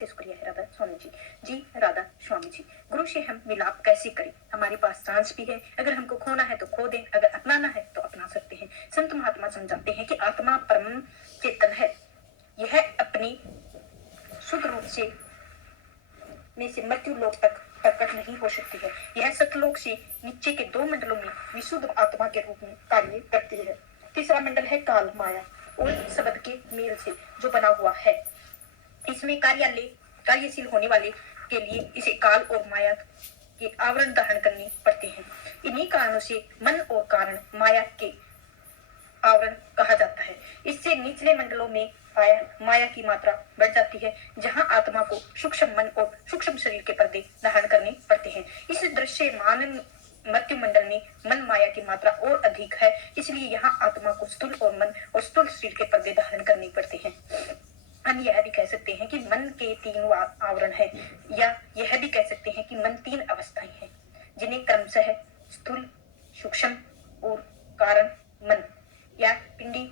शुक्रिया है राधा स्वामी जी। जी राधा स्वामी जी, गुरु से हम मिलाप कैसे करें? हमारे पास सांस भी है, अगर हमको खोना है तो खो दें, अगर अपनाना है तो अपना सकते हैं। संत महात्मा समझाते हैं कि आत्मा परम चेतन है, यह अपनी शुद्ध रूप से में से मृत्यु लोक तक प्रकट नहीं हो सकती है। यह सतलोक से नीचे के 2 मंडलों में विशुद्ध आत्मा के रूप में कार्य करती है। तीसरा मंडल है काल माया और शब्द के मेल से जो बना हुआ है। इसमें कार्यशील होने वाले के लिए इसे काल और माया के आवरण धारण करने पड़ते हैं। इन्हीं कारणों से मन और कारण माया के आवरण कहा जाता है। इससे निचले मंडलों में माया की मात्रा बढ़ जाती है, जहां आत्मा को सूक्ष्म मन और सूक्ष्म शरीर के पर्दे धारण करने पड़ते हैं। इस दृश्यमान मृत्यु मंडल में मन माया की मात्रा और अधिक है, इसलिए यहाँ आत्मा को स्थूल और मन और स्थूल शरीर के पर्दे धारण करने पड़ते हैं। हम यह भी कह सकते हैं कि मन के 3 आवरण है, या यह भी कह सकते हैं कि मन 3 अवस्थाएं हैं, जिन्हें क्रमशः स्थूल, सूक्ष्म और कारण मन या पिंडी,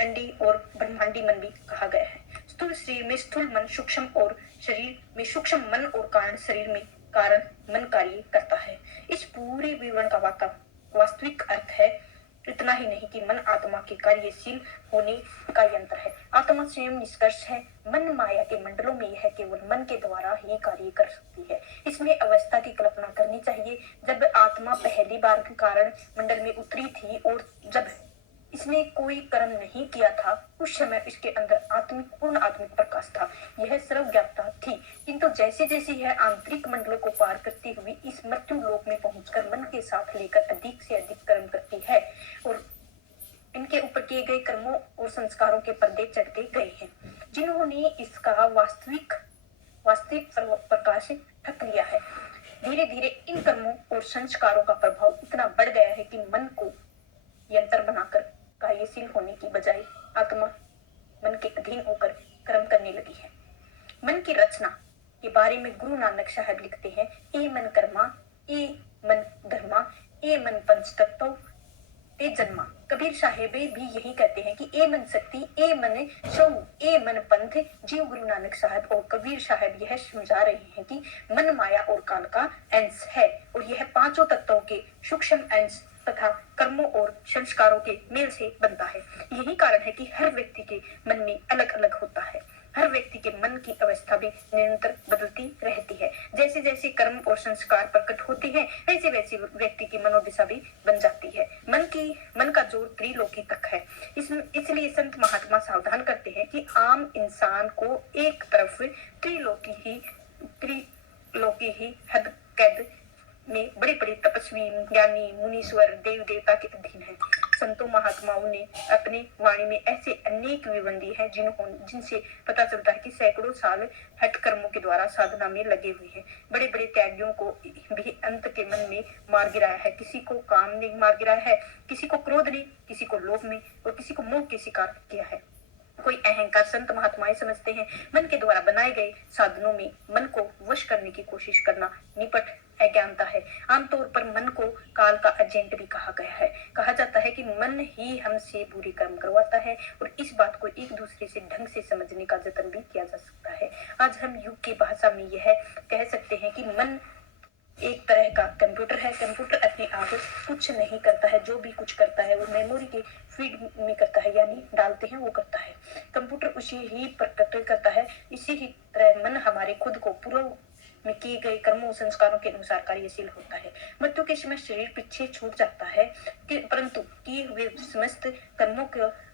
अंडी और ब्रह्मांडी मन भी कहा गया है। स्थूल शरीर में स्थूल मन सूक्ष्म और शरीर में सूक्ष्म मन और कारण शरीर में कारण मन कार्य करता है। इस पूरे विवरण का वास्तविक अर्थ है इतना ही नहीं कि मन आत्मा के कार्यशील होने का यंत्र है। आत्मा स्वयं निष्कर्ष है। मन माया के मंडलों में यह केवल मन के द्वारा ही कार्य कर सकती है। इसमें अवस्था की कल्पना करनी चाहिए जब आत्मा पहली बार कारण मंडल में उतरी थी और जब इसने कोई कर्म नहीं किया था, उस समय इसके अंदर पूर्ण आत्मिक प्रकाश था। यह सर्वज्ञाता थी, किंतु जैसे जैसे यह आंतरिक मंडलों को पार करती हुई इस मृत्यु लोक में पहुंचकर मन के साथ लेकर अधिक से अधिक कर्म करती है और इनके ऊपर किए गए कर्मों और संस्कारों के पर्दे चढ़ते गए हैं, जिन्होंने इसका वास्तविक प्रकाश ढक लिया है। धीरे धीरे इन कर्मों और संस्कारों का प्रभाव इतना बढ़ गया है कि मन को यंत्र बनाकर कार्यशील होने की बजाय आत्मा मन के अधीन होकर कर्म करने लगी है। मन की रचना के बारे में गुरु नानक साहब लिखते हैं, ए मन कर्मा, ए मन धर्मा, ए मन पंच तत्व ते जन्मा। कबीर साहेब भी यही कहते हैं कि ए मन शक्ति, ए मन सौ, ए मन पंथ। जीव गुरु नानक साहब और कबीर साहब यह समझा रहे हैं कि मन माया और काल का अंश है और यह 5 तत्वों के सूक्ष्म अंश तथा कर्मों और संस्कारों के मेल से बनता है। यही कारण है कि हर व्यक्ति के मन में अलग अलग होता है। हर व्यक्ति के मन की अवस्था भी निरंतर बदलती रहती है। जैसे जैसे कर्म और संस्कार प्रकट होते हैं, वैसे वैसे व्यक्ति की मनोदशा भी बन जाती है। मन का जोर त्रिलोकी तक है। इसलिए संत महात्मा सावधान करते हैं कि आम इंसान को एक तरफ त्रिलोकी ही हद कैद में बड़े बड़े तपस्वी, ज्ञानी, मुनीश्वर, देव देवता के अधीन है। संतों महात्माओं ने अपने वाणी में ऐसे अनेक विवरण दिए हैं जिनसे पता चलता है कि सैकड़ों साल हठ कर्मों के द्वारा साधना में लगे हुए हैं। बड़े बड़े त्यागियों को भी अंत के मन में मार गिराया है। किसी को काम ने मार गिराया है, किसी को क्रोध ने, किसी को लोभ में और किसी को मोह के शिकार किया है। कोई अहंकार संत महात्माएं समझते हैं मन के द्वारा बनाए गए साधनों में मन को वश करने की कोशिश करना निपट अज्ञानता है। आमतौर पर मन को काल का एजेंट भी कहा गया है। कहा जाता है कि मन ही हमसे बुरे कर्म करवाता है और इस बात को एक दूसरे से ढंग से समझने का जतन भी किया जा सकता है। आज हम युग की भाषा में यह कह सकते हैं कि मन एक तरह का कंप्यूटर है। कंप्यूटर अपने आप कुछ नहीं करता है, जो भी कुछ करता है वो मेमोरी के फीड में करता है, यानी डालते हैं वो करता है। कंप्यूटर उसी ही प्रकट करता है। इसी ही तरह मन हमारे खुद को पूर्व में किए गए कर्मों संस्कारों के अनुसार कार्यशील होता है। मृत्यु के समय शरीर पीछे छूट जाता है परंतु किए हुए समस्त कर्मों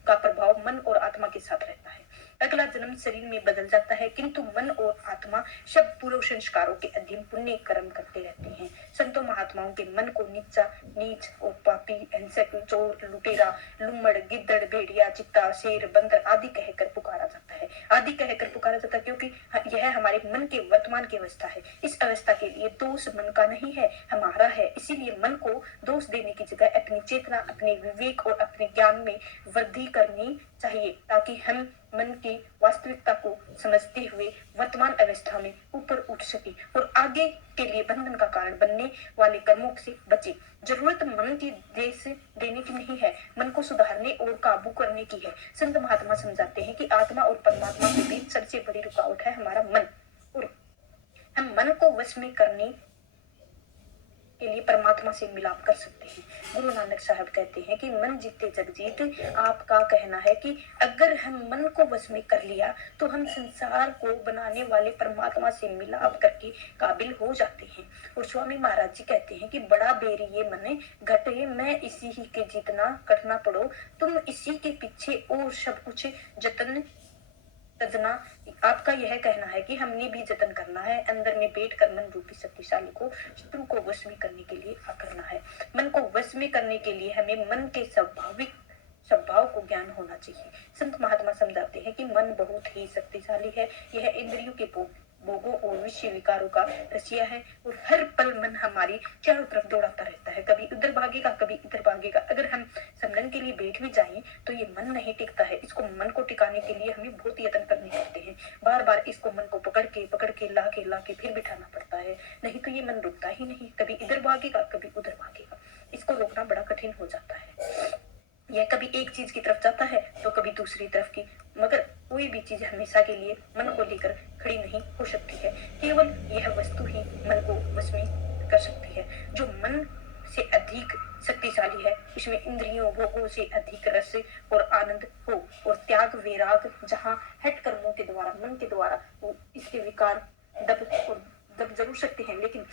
का प्रभाव मन और आत्मा के साथ रहता है। अगला जन्म शरीर में बदल जाता है, किंतु मन और आत्मा सब पूर्व संस्कारों के अधीन पुण्य कर्म करते रहते हैं। संतों महात्माओं के मन को नीच और पापी, हिंसक, चोर, लुटेरा, लुम्मड़, गिद्दड़, भेड़िया, चित्ता, शेर, बंदर आदि कहकर पुकारा जाता है। क्योंकि यह हमारे मन के वर्तमान की अवस्था है। इस अवस्था के लिए दोष मन का नहीं है, हमारा है। इसीलिए मन को दोष देने की जगह अपनी चेतना, अपने विवेक और अपने ज्ञान में वृद्धि करनी चाहिए, ताकि हम मन की वास्तविकता को समझते हुए वर्तमान अवस्था में ऊपर उठ सके और आगे के लिए बंधन का कारण बनने वाले कर्मों से बचे। जरूरत मन की देश देने की नहीं है, मन को सुधारने और काबू करने की है। संत महात्मा समझाते हैं कि आत्मा और परमात्मा के बीच सबसे बड़ी रुकावट है हमारा मन, और हम मन को वश में करने के लिए परमात्मा से मिलाप कर सकते हैं। गुरु नानक साहब कहते हैं कि मन जीते जग जीत। आपका कहना है कि अगर हम मन को वश में कर लिया तो हम संसार को बनाने वाले परमात्मा से मिलाप करके काबिल हो जाते हैं। और स्वामी महाराज जी कहते हैं कि बड़ा बेरी ये मन घटे, मैं इसी ही के जीतना करना पड़ो, तुम इसी के पीछे और सब कुछ जतन तजना। आपका यह कहना है कि हमने भी जतन करना है, अंदर में बैठ कर मन रूपी शक्तिशाली को शत्रु को वश में करने के लिए करना है। मन को वश में करने के लिए हमें मन के स्वाभाविक स्वभाव को ज्ञान होना चाहिए। संत महात्मा समझाते हैं कि मन बहुत ही शक्तिशाली है। यह इंद्रियों के भोगों और विषय विकारों का रसिया है और हर पल मन हमारी चारों तरफ दौड़ाता रहता है, कभी उधर भागेगा कभी इधर भागेगा। अगर हम सम्मेलन के लिए बैठ भी जाएं तो ये मन नहीं टिकता है। इसको मन को टिकाने के लिए हमें बहुत यत्न करने पड़ते हैं, बार बार इसको मन को पकड़ के ला के फिर बिठाना पड़ता है, नहीं तो ये मन रुकता ही नहीं, कभी इधर भागेगा कभी उधर भागेगा। इसको रोकना बड़ा कठिन हो जाता है। यह कभी एक चीज की तरफ जाता है तो कभी दूसरी तरफ की, मगर कोई भी चीज हमेशा के लिए मन को लेकर खड़ी नहीं हो सकती है। केवल यह वस्तु ही मन को वश में कर सकती है। जो मन से अधिक शक्तिशाली है, उसमें इंद्रियों भोगों से अधिक रस और आनंद हो, और त्याग वैराग जहाँ हट कर्मों के द्वारा मन के द्वारा वो इसके विकार दब जरूर सकते हैं लेकिन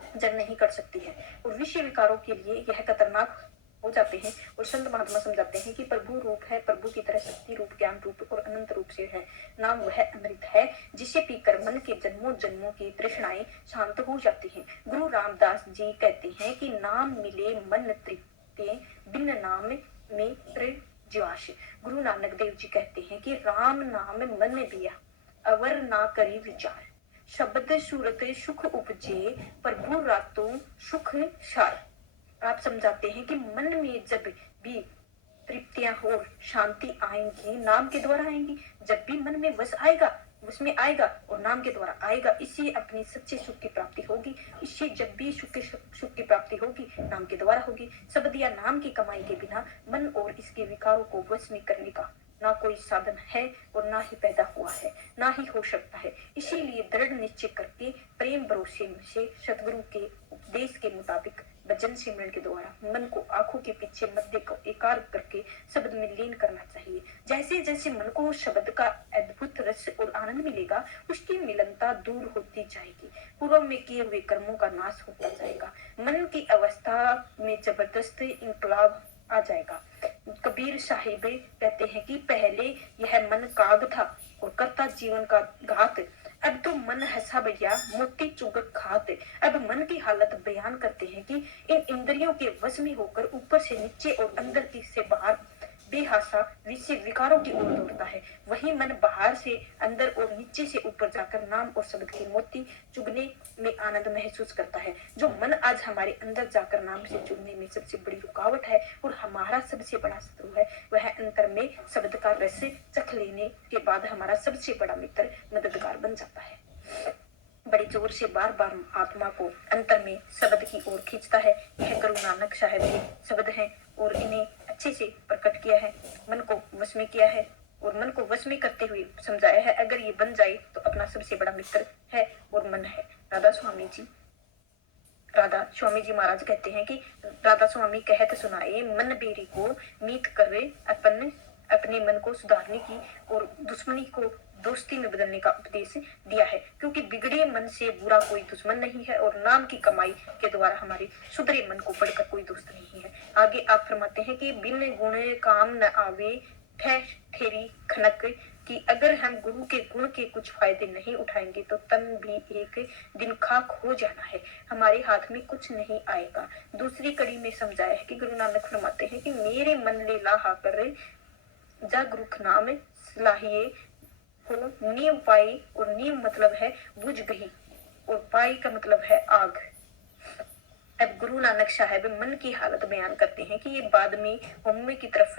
जब नहीं कर सकती है, और विषय विकारों के लिए यह खतरनाक हो जाते हैं। और संत महात्मा समझाते हैं कि प्रभु रूप है, प्रभु की तरह शक्ति रूप, ज्ञान रूप और अनंत रूप से है। नाम वह अमृत है जिसे पीकर मन के जन्मों जन्मों की तृष्णाएं शांत हो जाती हैं। गुरु रामदास जी कहते हैं कि नाम मिले मन तृप्ते, बिन नाम में त्रिज्वास। गुरु नानक देव जी कहते हैं कि राम नाम मन दिया, अवर ना करी विचार, शब्द सूरत सुख उपजे, प्रभु रातों सुख सार। आप समझाते हैं कि मन में जब भी तृप्तियां और शांति आएंगी, नाम के द्वारा आएंगी। जब भी मन में वश आएगा, उसमें आएगा और नाम के द्वारा आएगा, इससे अपनी सच्चे सुख की प्राप्ति होगी। इससे जब भी सुख की प्राप्ति होगी, नाम के द्वारा होगी। शब्द या नाम की कमाई के बिना मन और इसके विकारों को वश में करने का ना कोई साधन है और ना ही पैदा हुआ है, ना ही हो सकता है। इसीलिए दृढ़ निश्चय करके प्रेम भरोसे से सतगुरु के उपदेश के मुताबिक भजन सिमरन के द्वारा मन को आंखों के पीछे मध्य को एकाग्र करके शब्द में लीन करना चाहिए। जैसे जैसे मन को शब्द का अद्भुत रस और आनंद मिलेगा, उसकी मिलनता दूर होती जाएगी, पूर्व में किए हुए कर्मों का नाश होता जाएगा, मन की अवस्था में जबरदस्त इंकलाब आ जाएगा। कबीर साहिब कहते हैं कि पहले यह मन काग था और करता जीवन का घात, अब तो मन हंसा भैया मोती चुगक खाते। अब मन की हालत बयान करते हैं कि इन इंद्रियों के वश में होकर ऊपर से नीचे और अंदर की से बाहर बेहासा विषय विकारों की ओर दौड़ता है। वही मन बाहर से अंदर और नीचे से ऊपर जाकर नाम और शब्द के मोती चुगने में आनंद महसूस करता है। जो मन आज हमारे अंदर जाकर नाम से जुड़ने में सबसे बड़ी रुकावट है और हमारा सबसे बड़ा शत्रु है, वह अंतर में शब्द का रस चख लेने के बाद हमारा सबसे बड़ा मित्र मददगार बन जाता है। बड़े जोर से बार बार आत्मा को अंतर में शब्द की ओर खींचता है। यह गुरु नानक साहब के शब्द हैं और इन्हें अच्छे से प्रकट किया है, मन को वश में किया है और मन को वश में करते हुए समझाया है। अगर ये बन जाए तो अपना सबसे बड़ा मित्र है और मन है। राधा स्वामी जी महाराज कहते हैं कि राधा स्वामी कहत सुनाए, मन बेरी को मीत करे अपने मन को सुधारने की और दुश्मनी को दोस्ती में बदलने का उपदेश दिया है, क्योंकि बिगड़े मन से बुरा कोई दुश्मन नहीं है और नाम की कमाई के द्वारा हमारे सुधरे मन को बढ़कर कोई दोस्त नहीं है। आगे आप फरमाते हैं कि बिन गुण काम न आवे ठेरी खनक, कि अगर हम गुरु के गुण के कुछ फायदे नहीं उठाएंगे तो तन भी एक दिन खाक हो जाना है, हमारे हाथ में कुछ नहीं आएगा। दूसरी कड़ी में समझाया है कि गुरु नानक फरमाते हैं कि मेरे मन ले लाहा करे जागरूक नाम सलाहिए को नींव पाई, और नींव मतलब है बुझ गई और पाई का मतलब है आग। अब गुरु नानक साहब मन की हालत बयान करते हैं कि ये बाद में हमें की तरफ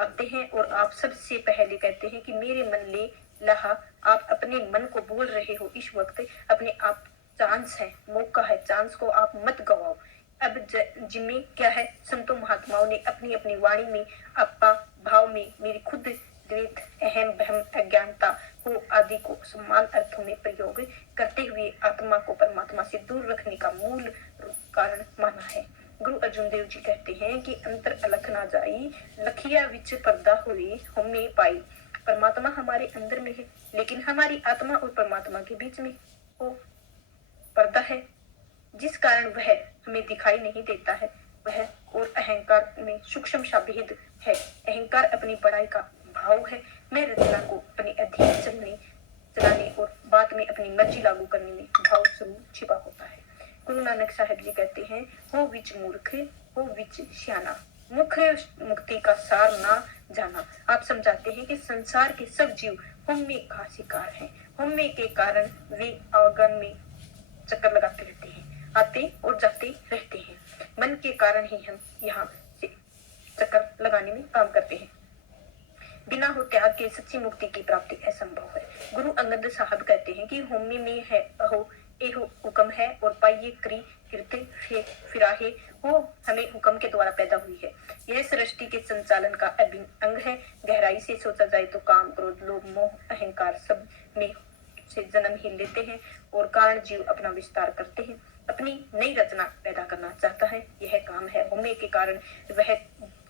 आते हैं और आप सबसे पहले कहते हैं कि मेरे मन ले लहा, आप अपने मन को बोल रहे हो इस वक्त, अपने आप चांस है, मौका है, चांस को आप मत गवाओ। अब जिम्मे क्या है, संतों महात्माओं ने अपनी अपनी वाणी में आपा भाव में मेरी खुद द्वैत अहम भ्रम अज्ञानता को आदि को समान अर्थों में प्रयोग करते हुए आत्मा को परमात्मा से दूर रखने का मूल कारण माना है। गुरु अर्जुन देव जी कहते हैं कि अंतर अलख ना जाई, लखिया विच पर्दा हुई हमें पाई। परमात्मा हमारे अंदर में है, लेकिन हमारी आत्मा और परमात्मा के बीच में वो पर्दा है, जिस कारण वह हमें दिखाई नहीं देता है। वह और अहंकार में सूक्ष्म सा भेद है। अहंकार अपनी बड़ाई का भाव है। मैं रचना को अपने अधीन चलाने और बात में अपनी मर्जी लागू करने में भाव स्वरूप छिपा होता है। गुरु नानक साहब जी कहते हैं, हो विच मूर्ख हो विच सियाना, मुख्य मुक्ति का सार ना जाना। आप समझाते हैं कि संसार के सब जीव हमें का शिकार हैं। हमें के कारण वे आगन में चक्कर लगाते रहते हैं, आते और जाते रहते हैं। मन के कारण ही हम यहाँ से चक्कर लगाने में काम करते हैं। बिना हो त्याग के सच्ची मुक्ति की प्राप्ति असंभव है। गुरु अंगद साहब कहते हैं कि होमी में है अहो एहो हुक्म है और पाइये करी कीर्ति फिराहे, वो हमें हुक्म के द्वारा पैदा हुई है। यह सृष्टि के संचालन का अभिन्न अंग है। गहराई से सोचा जाए तो काम क्रोध लोभ मोह अहंकार सब में से जन्म ही लेते हैं और कारण जीव अपना विस्तार करते हैं, अपनी नई रचना पैदा करना चाहता है। यह काम है होने के कारण वह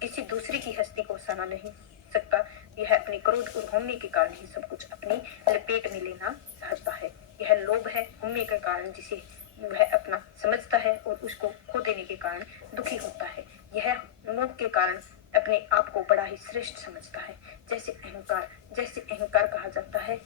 किसी दूसरे की हस्ती को सना नहीं सकता। यह अपने क्रोध और होने के कारण ही सब कुछ अपनी लपेट में लेना चाहता है। यह लोभ है होने के कारण, जिसे वह अपना समझता है और उसको खो देने के कारण दुखी होता है। यह मोह के कारण अपने आप को बड़ा ही श्रेष्ठ समझता है। जैसे अहंकार कहा जाता है,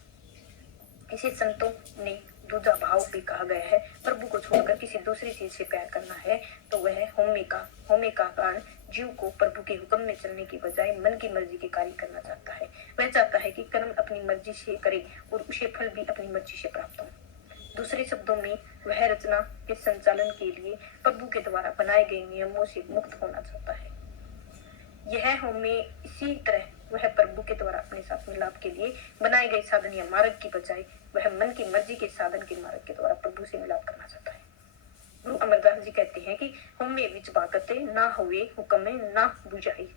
इसे संतों ने दूजा भाव भी कहा गया है। प्रभु को छोड़कर किसी दूसरी चीज से प्यार करना है तो वह होमे का कारण जीव को प्रभु के हुक्म में चलने की बजाय मन की मर्जी के कार्य करना चाहता है। वह चाहता है कि कर्म अपनी मर्जी से करे और उसे फल भी अपनी मर्जी से प्राप्त हो। दूसरे शब्दों में वह रचना के संचालन के लिए प्रभु के द्वारा बनाए गए नियमों से मुक्त होना चाहता है। यह होमे इसी तरह वह प्रभु के द्वारा अपने साथ मिलाप के लिए बनाए गए साधन या मार्ग की बजाय वह मन की मर्जी के साधन के मार्ग के द्वारा प्रभु से मिलाप करना चाहता है। गुरु अमरदास जी कहते हैं कि होमे विच बाकते ना हुए हुक्म ना बुझाई,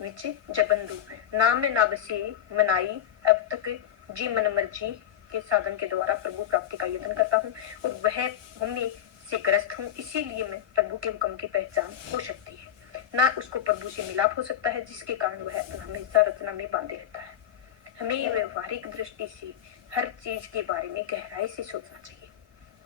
विच जबंदू नाम ना बसे मनाई, अब तक जी मन मर्जी के साधन के द्वारा प्रभु प्राप्ति का यत्न करता हूँ और वह होमे से ग्रस्त हूँ, इसीलिए मैं प्रभु के हुक्म की पहचान हो सकती है, ना उसको प्रभु से मिलाप हो सकता है, जिसके कारण वह हमेशा रचना में बांधे रहता है। हमें व्यवहारिक दृष्टि से हर चीज के बारे में गहराई से सोचना चाहिए।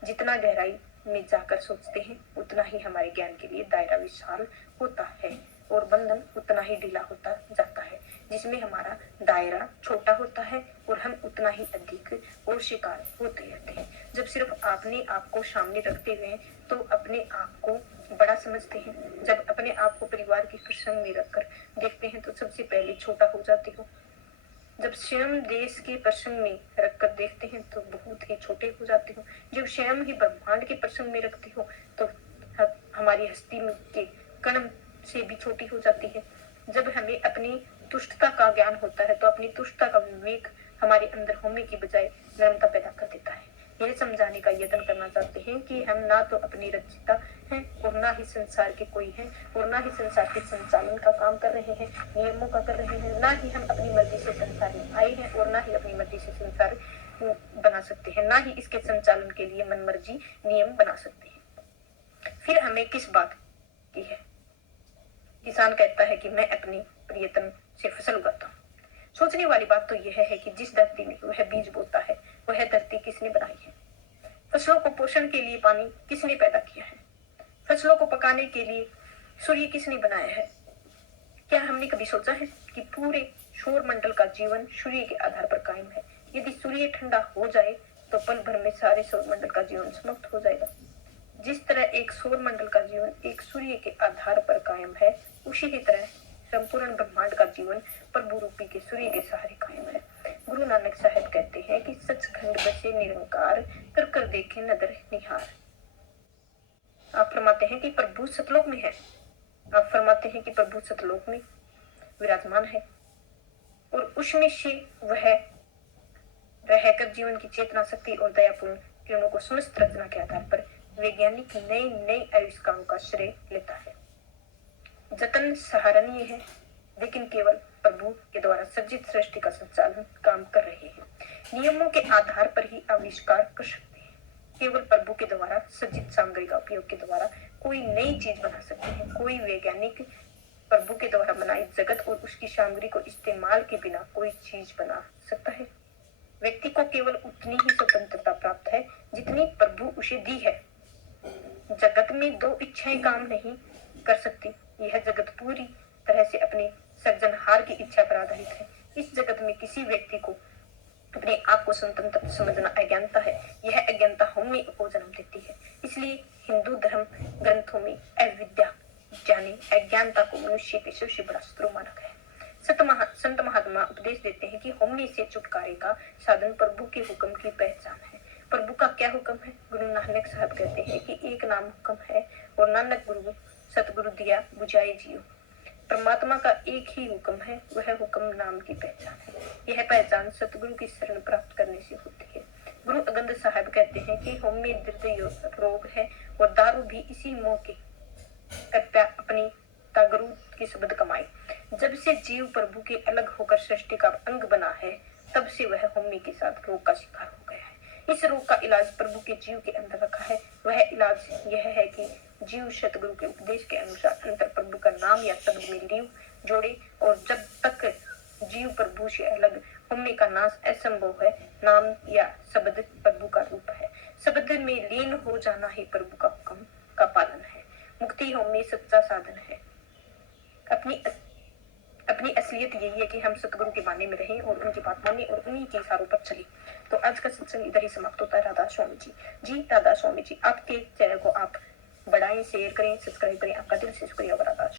जितना गहराई में जाकर सोचते हैं उतना ही हमारे ज्ञान के लिए दायरा विशाल होता है और बंधन उतना ही ढीला होता जाता है। जिसमें हमारा दायरा छोटा होता है और हम उतना ही अधिक और शिकार होते रहते हैं। जब सिर्फ आपने आप को सामने रखते हुए तो अपने आप को बड़ा समझते हैं, जब अपने आप को परिवार के प्रसंग में रखकर देखते हैं तो सबसे पहले छोटा हो जाते हो। जब स्वयं देश के प्रसंग में रखकर देखते हैं तो बहुत ही छोटे हो जाते हो। जब स्वयं ही ब्रह्मांड के प्रसंग में रखते हो तो हमारी हस्ती के कण से भी छोटी हो जाती है। जब हमें अपनी तुष्टता का ज्ञान होता है तो अपनी तुष्टता का विवेक हमारे अंदर होने की बजाय नम्रता पैदा कर देता है। यह समझाने का यत्न करना चाहते हैं कि हम ना तो अपनी रचिता हैं और ना ही संसार के कोई हैं और ना ही संसार के संचालन का काम कर रहे हैं, नियमों का कर रहे हैं। ना ही हम अपनी मर्जी से संसार में आए हैं और ना ही अपनी मर्जी से संसार बना सकते हैं, ना ही इसके संचालन के लिए मन मर्जी नियम बना सकते हैं। फिर हमें किस बात की है? किसान कहता है कि मैं अपनी प्रयत्न से फसल उगाता हूँ। सोचने वाली बात तो यह है कि जिस धरती में वह बीज बोता है वह धरती किसने बनाई है? फसलों को पोषण के लिए पानी किसने पैदा किया है? फसलों को पकाने के लिए सूर्य किसने बनाया है? क्या हमने कभी सोचा है कि पूरे सौर मंडल का जीवन सूर्य के आधार पर कायम है? यदि सूर्य ठंडा हो जाए तो पल भर में सारे सौर मंडल का जीवन समाप्त हो जाएगा। जिस तरह एक सौर मंडल का जीवन एक सूर्य के आधार पर कायम है, उसी ही तरह संपूर्ण ब्रह्मांड का जीवन प्रभु रूपी के सूर्य के सहारे कायम है। गुरु नानक साहब कहते हैं कि सचखंड बसे निरंकार, कर कर देखे नदर निहार। आप फरमाते हैं कि प्रभु सतलोक में है। आप फरमाते हैं कि प्रभु सतलोक में विराजमान है और उसमें से वह रहकर जीवन की चेतना शक्ति और दयापूर्ण किरणों को समस्त रचना के आधार पर वैज्ञानिक नए नए आविष्कारों का श्रेय लेता है। जतन सराहनीय है, लेकिन केवल प्रभु के द्वारा सृजित सृष्टि का संचालन काम कर रहे हैं। नियमों के आधार पर ही आविष्कार कर सकते हैं। केवल प्रभु के द्वारा सृजित सामग्री का उपयोग के द्वारा कोई नई चीज बना सकते हैं। कोई वैज्ञानिक प्रभु के द्वारा बनाई जगत और उसकी सामग्री को इस्तेमाल के बिना कोई चीज बना सकता है। व्यक्ति को केवल उतनी ही स्वतंत्रता प्राप्त है जितनी प्रभु उसे दी है। जगत में दो इच्छाएं काम नहीं कर सकती। यह जगत पूरी तरह से अपने सृजनहार की इच्छा पर आधारित है। इस जगत में किसी व्यक्ति को अपने आप को स्वतंत्र समझना अज्ञानता है। यह अज्ञानता हमें को जन्म देती है। इसलिए हिंदू धर्म ग्रंथों में अविद्या यानी अज्ञानता को मनुष्य के सबसे बड़ा शत्रु माना गया है। संत महात्मा उपदेश देते हैं कि होमने से छुटकारे का साधन प्रभु के हुक्म की पहचान है। प्रभु का क्या हुक्म है? गुरु नानक साहब कहते हैं कि एक नाम हुक्म है और नानक गुरु सतगुरु दिया बुझाए जियो। परमात्मा का एक ही हुक्म है, वह हुक्म नाम की पहचान है। यह पहचान सतगुरु की शरण प्राप्त करने से होती है। गुरु अगंद साहब कहते हैं कि हम में दर्द रोग है और दारू भी इसी मोह के कृपया अपनी तागरू की शब्द कमाई। जब से जीव प्रभु के अलग होकर सृष्टि का अंग बना है, तब से वह होमी के साथ रोग का शिकार हो गया है। इस रोग का इलाज प्रभु के जीव के अंदर रखा है। वह इलाज यह है कि जीव सतगुरु के उपदेश के अनुसार अंतर प्रभु का नाम या शब्द में लीव जोड़े और जब तक जीव प्रभु से अलग होने का नाश असंभव है, नाम या शब्द प्रभु का रूप है। शब्द में लीन हो जाना ही प्रभु का हुक्म का पालन है। मुक्ति होमी सच्चा साधन है। अपनी असलियत यही है कि हम सतगुरु के बाने में रहें और उनकी बात माने और उन्हीं के इशारों पर चले। तो आज का सत्संग इधर ही समाप्त होता है। राधा स्वामी जी राधा स्वामी जी। आपके चैनल को आप बढ़ाएं, शेयर करें, सब्सक्राइब करें। आपका दिल से शुक्रिया। राधा।